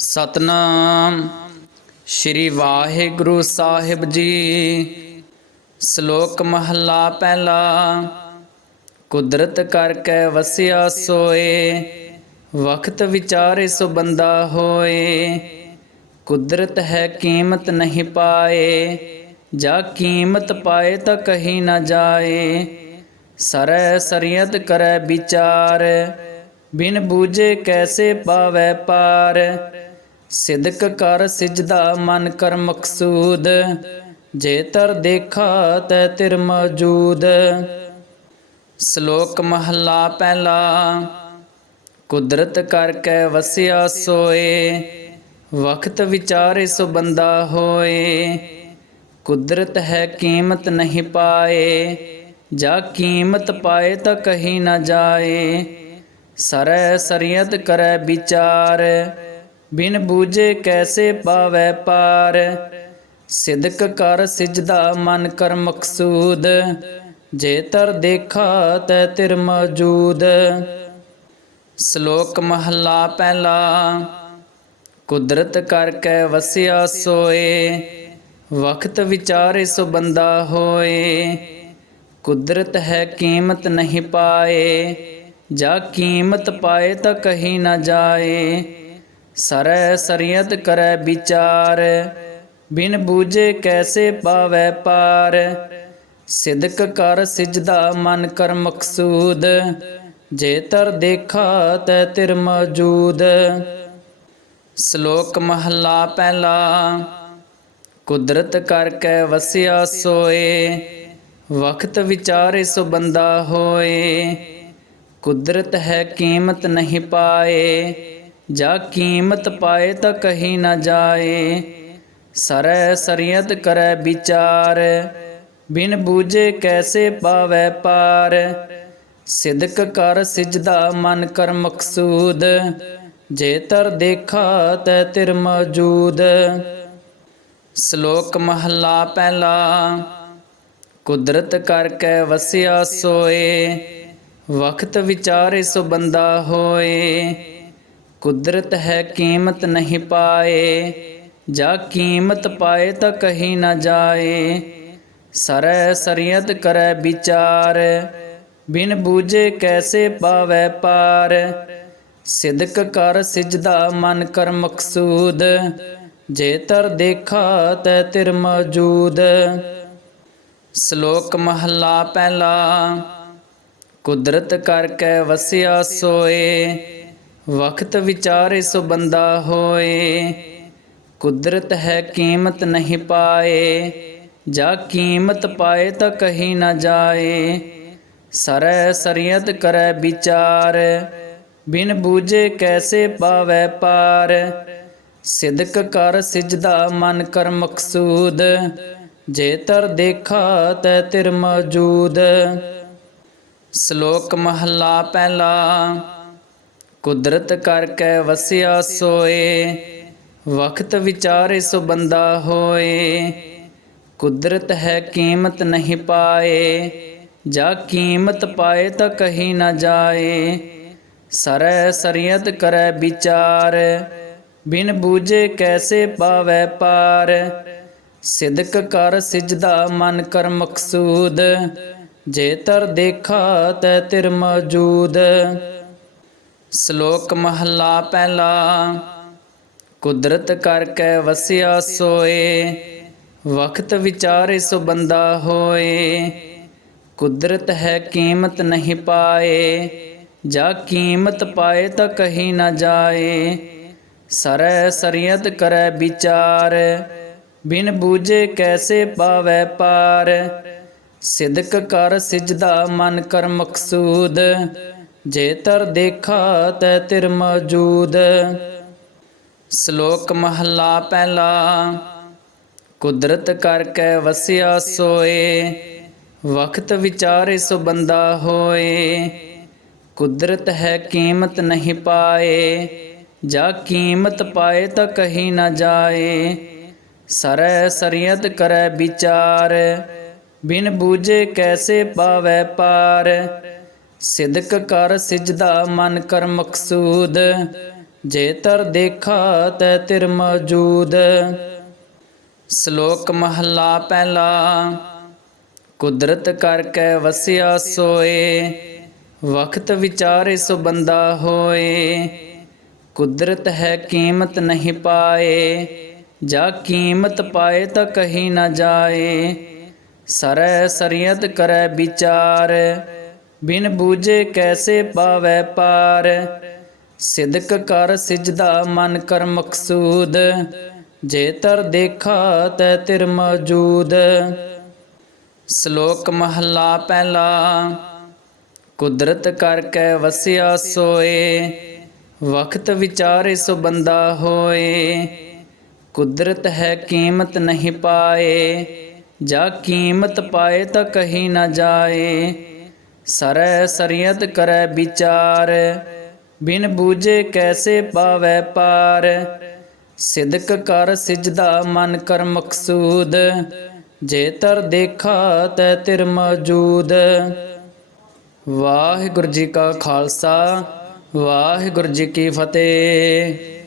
ਸਤਨਾਮ। ਸ਼੍ਰੀ ਵਾਹਿਗੁਰੂ ਸਾਹਿਬ ਜੀ, ਸ਼ਲੋਕ ਮਹੱਲਾ ਪਹਿਲਾ। ਕੁਦਰਤ ਕਰਕੇ ਵਸਿਆ ਸੋਏ ਵਕਤ ਵਿਚਾਰੇ ਸੋ ਬੰਦਾ ਹੋਏ। ਕੁਦਰਤ ਹੈ ਕੀਮਤ ਨਹੀਂ ਪਾਏ, ਜਾ ਕੀਮਤ ਪਾਏ ਤਾਂ ਕਹੀ ਨਾ ਜਾਏ। ਸਰੈ ਸਰੀਅਤ ਕਰੈ ਵਿਚਾਰ, ਬਿਨ ਬੂਝੇ ਕੈਸੇ ਪਾਵੈ ਪਾਰ। ਸਿਦਕ ਕਰ ਸਿਜਦਾ ਮਨ ਕਰ ਮਕਸੂਦ, ਜੇ ਤਰ ਦੇਖਾ ਤੈ ਤਿਰ ਮੌਜੂਦ। ਸ਼ਲੋਕ ਮਹੱਲਾ ਪਹਿਲਾ, ਕੁਦਰਤ ਕਰ ਕਰਕੇ ਵਸਿਆ ਸੋਏ ਵਕਤ ਵਿਚਾਰੇ ਸੋ ਬੰਦਾ ਹੋਏ। ਕੁਦਰਤ ਹੈ ਕੀਮਤ ਨਹੀਂ ਪਾਏ, ਜਾ ਕੀਮਤ ਪਾਏ ਤਾਂ ਕਹੀ ਨਾ ਜਾਏ। ਸਰੈ ਸਰੀਅਤ ਕਰੈ ਵਿਚਾਰ ਬਿਨ ਬੂਝੇ ਕੈਸੇ ਪਾਵੈ ਪਾਰ? ਸਿਦਕ ਕਰ ਸਿਜਦਾ ਮਨ ਕਰ ਮਕਸੂਦ, ਜੇ ਤਰ ਦੇਖਾ ਤੈ ਤਿਰ ਮੌਜੂਦ। ਸ਼ਲੋਕ ਮਹੱਲਾ ਪਹਿਲਾ, ਕੁਦਰਤ ਕਰਕੇ ਵਸਿਆ ਸੋਏ ਵਕਤ ਵਿਚਾਰੇ ਸੋ ਬੰਦਾ ਹੋਏ। ਕੁਦਰਤ ਹੈ ਕੀਮਤ ਨਹੀਂ ਪਾਏ, ਜਾ ਕੀਮਤ ਪਾਏ ਤਾਂ ਕਹੀ ਨਾ ਜਾਏ। ਸਰੈ ਸਰੀਅਤ ਕਰੈ ਵਿਚਾਰ, ਬਿਨ ਬੂਝੇ ਕੈਸੇ ਪਾਵੈ ਪਾਰ। ਸਿਦਕ ਕਰ ਸਿਜਦਾ ਮਨ ਕਰ ਮਕਸੂਦ, ਜੇ ਤਰ ਦੇਖਾ ਤੈ ਤਿਰ ਮੌਜੂਦ। ਸ਼ਲੋਕ ਮਹੱਲਾ ਪਹਿਲਾ, ਕੁਦਰਤ ਕਰਕੇ ਵਸਿਆ ਸੋਏ ਵਕਤ ਵਿਚਾਰੇ ਸੋ ਬੰਦਾ ਹੋਏ। ਕੁਦਰਤ ਹੈ ਕੀਮਤ ਨਹੀਂ ਪਾਏ ਜਾ ਕੀਮਤ ਪਾਏ ਤਾਂ ਕਹੀ ਨਾ ਜਾਏ। ਸਰੈ ਸਰੀਅਤ ਕਰੈ ਵਿਚਾਰ। ਬਿਨ ਬੂਝੇ ਕੈਸੇ ਪਾਵੈ ਪਾਰ। ਸਿਦਕ ਕਰ ਸਿਜਦਾ ਮਨ ਕਰ ਮਕਸੂਦ। ਜੇ ਤਰ ਦੇਖਾ ਤੈ ਤਿਰ ਮੌਜੂਦ। ਸ਼ਲੋਕ ਮਹੱਲਾ ਪਹਿਲਾ। ਕੁਦਰਤ ਕਰ ਕੈ ਵਸਿਆ ਸੋਏ। ਵਕਤ ਵਿਚਾਰੇ ਸੋ ਬੰਦਾ ਹੋਏ। ਕੁਦਰਤ ਹੈ ਕੀਮਤ ਨਹੀਂ ਪਾਏ, ਜਾ ਕੀਮਤ ਪਾਏ ਤਾਂ ਕਹੀ ਨਾ ਜਾਏ। ਸਰੈ ਸਰੀਅਤ ਕਰੈ ਵਿਚਾਰ, ਬਿਨ ਬੂਝੇ ਕੈਸੇ ਪਾਵੈ ਪਾਰ। ਸਿਦਕ ਕਰ ਸਿਜਦਾ ਮਨ ਕਰ ਮਕਸੂਦ, ਜੇ ਤਰ ਦੇਖਾ ਤੈ ਤਿਰ ਮੌਜੂਦ। ਸ਼ਲੋਕ ਮਹੱਲਾ ਪਹਿਲਾ, ਕੁਦਰਤ ਕਰਕੇ ਵਸਿਆ ਸੋਏ। ਵਕਤ ਵਿਚਾਰੇ ਸੋ ਬੰਦਾ ਹੋਏ। ਕੁਦਰਤ ਹੈ ਕੀਮਤ ਨਹੀਂ ਪਾਏ। ਜਾ ਕੀਮਤ ਪਾਏ ਤਾਂ ਕਹੀ ਨਾ ਜਾਏ। ਸਰੈ ਸਰੀਅਤ ਕਰੈ ਵਿਚਾਰ। ਬਿਨ ਬੂਝੇ ਕੈਸੇ ਪਾਵੈ ਪਾਰ। ਸਿਦਕ ਕਰ ਸਿਜਦਾ ਮਨ ਕਰ ਮਕਸੂਦ। ਜੇ ਤਰ ਦੇਖਾ ਤੈ ਤਿਰ ਮੌਜੂਦ। ਸ਼ਲੋਕ ਮਹੱਲਾ ਪਹਿਲਾ। ਕੁਦਰਤ ਕਰ ਕੈ ਵਸਿਆ ਸੋਏ, ਵਕਤ ਵਿਚਾਰੇ ਸੋ ਬੰਦਾ ਹੋਏ। ਕੁਦਰਤ ਹੈ ਕੀਮਤ ਨਹੀਂ ਪਾਏ, ਜਾ ਕੀਮਤ ਪਾਏ ਤਾਂ ਕਹੀ ਨਾ ਜਾਏ। ਸਰੈ ਸਰੀਅਤ ਕਰੈ ਵਿਚਾਰ, ਬਿਨ ਬੂਝੇ ਕੈਸੇ ਪਾਵੈ ਪਾਰ। ਸਿਦਕ ਕਰ ਸਿਜਦਾ ਮਨ ਕਰ ਮਕਸੂਦ, ਜੇ ਤਰ ਦੇਖਾ ਤੈ ਤਿਰ ਮੌਜੂਦ। ਸ਼ਲੋਕ ਮਹੱਲਾ ਪਹਿਲਾ, ਕੁਦਰਤ ਕਰਕੇ ਵਸਿਆ ਸੋਏ ਵਕਤ ਵਿਚਾਰੇ ਸੋ ਬੰਦਾ ਹੋਏ, ਕੁਦਰਤ ਹੈ ਕੀਮਤ ਨਹੀਂ ਪਾਏ, ਜਾ ਕੀਮਤ ਪਾਏ ਤਾਂ ਕਹੀ ਨਾ ਜਾਏ, ਸਰੈ ਸਰੀਅਤ ਕਰੈ ਵਿਚਾਰ, ਬਿਨ ਬੂਝੇ ਕੈਸੇ ਪਾਵੈ ਪਾਰ, ਸਿਦਕ ਕਰ ਸਿਜਦਾ ਮਨ ਕਰ ਮਕਸੂਦ ਜੇ ਤਰ ਦੇਖਾ ਤੈ ਤਿਰ ਮੌਜੂਦ। ਸ਼ਲੋਕ ਮਹੱਲਾ ਪਹਿਲਾ, ਕੁਦਰਤ ਕਰਕੇ ਵਸਿਆ ਸੋਏ ਵਕਤ ਵਿਚਾਰੇ ਸੋ ਬੰਦਾ ਹੋਏ, ਕੁਦਰਤ ਹੈ ਕੀਮਤ ਨਹੀਂ ਪਾਏ, ਜਾ ਕੀਮਤ ਪਾਏ ਤਾਂ ਕਹੀ ਨਾ ਜਾਏ, ਸਰੈ ਸਰੀਅਤ ਕਰੈ ਵਿਚਾਰ, ਬਿਨ ਬੂਝੇ ਕੈਸੇ ਪਾਵੈ ਪਾਰ। ਸਿਦਕ ਕਰ ਸਿਜਦਾ ਮਨ ਕਰ ਮਕਸੂਦ, ਜੇ ਤਰ ਦੇਖਾ ਤੈ ਤਿਰ ਮੌਜੂਦ। ਸ਼ਲੋਕ ਮਹਲਾ ਪਹਿਲਾ, ਕੁਦਰਤ ਕਰ ਕਰਕੇ ਵਸਿਆ ਸੋਏ ਵਕਤ ਵਿਚਾਰੇ ਸੋ ਬੰਦਾ ਹੋਏ, ਕੁਦਰਤ ਹੈ ਕੀਮਤ ਨਹੀਂ ਪਾਏ, ਜਾ ਕੀਮਤ ਪਾਏ ਤਾਂ ਕਹੀ ਨਾ ਜਾਏ, ਸਰੈ ਸਰੀਅਤ ਕਰੈ ਵਿਚਾਰ। ਬਿਨ ਬੂਝੇ ਕੈਸੇ ਪਾਵੈ ਪਾਰ? ਸਿਦਕ ਕਰ ਸਿਜਦਾ ਮਨ ਕਰ ਮਕਸੂਦ, ਜੇ ਤਰ ਦੇਖਾ ਤੈ ਤਿਰ ਮੌਜੂਦ। ਸ਼ਲੋਕ ਮਹਲਾ ਪਹਿਲਾ, ਕੁਦਰਤ ਕਰਕੇ ਵਸਿਆ ਸੋਏ ਵਕਤ ਵਿਚਾਰੇ ਸੋ ਬੰਦਾ ਹੋਏ। ਕੁਦਰਤ ਹੈ ਕੀਮਤ ਨਹੀਂ ਪਾਏ, ਜਾ ਕੀਮਤ ਪਾਏ ਤਾਂ ਕਹੀ ਨਾ ਜਾਏ। ਸਰੈ ਸਰੀਅਤ ਕਰੈ ਵਿਚਾਰ, ਬਿਨ ਬੂਝੇ ਕੈਸੇ ਪਾਵੈ ਪਾਰ। ਸਿਦਕ ਕਰ ਸਿਜਦਾ ਮਨ ਕਰ ਮਕਸੂਦ, ਜੇ ਤਰ ਦੇਖਾ ਤੈ ਤਿਰ ਮੌਜੂਦ। ਵਾਹਿਗੁਰੂ ਜੀ ਕਾ ਖਾਲਸਾ, ਵਾਹਿਗੁਰੂ ਜੀ ਕੀ ਫਤਿਹ।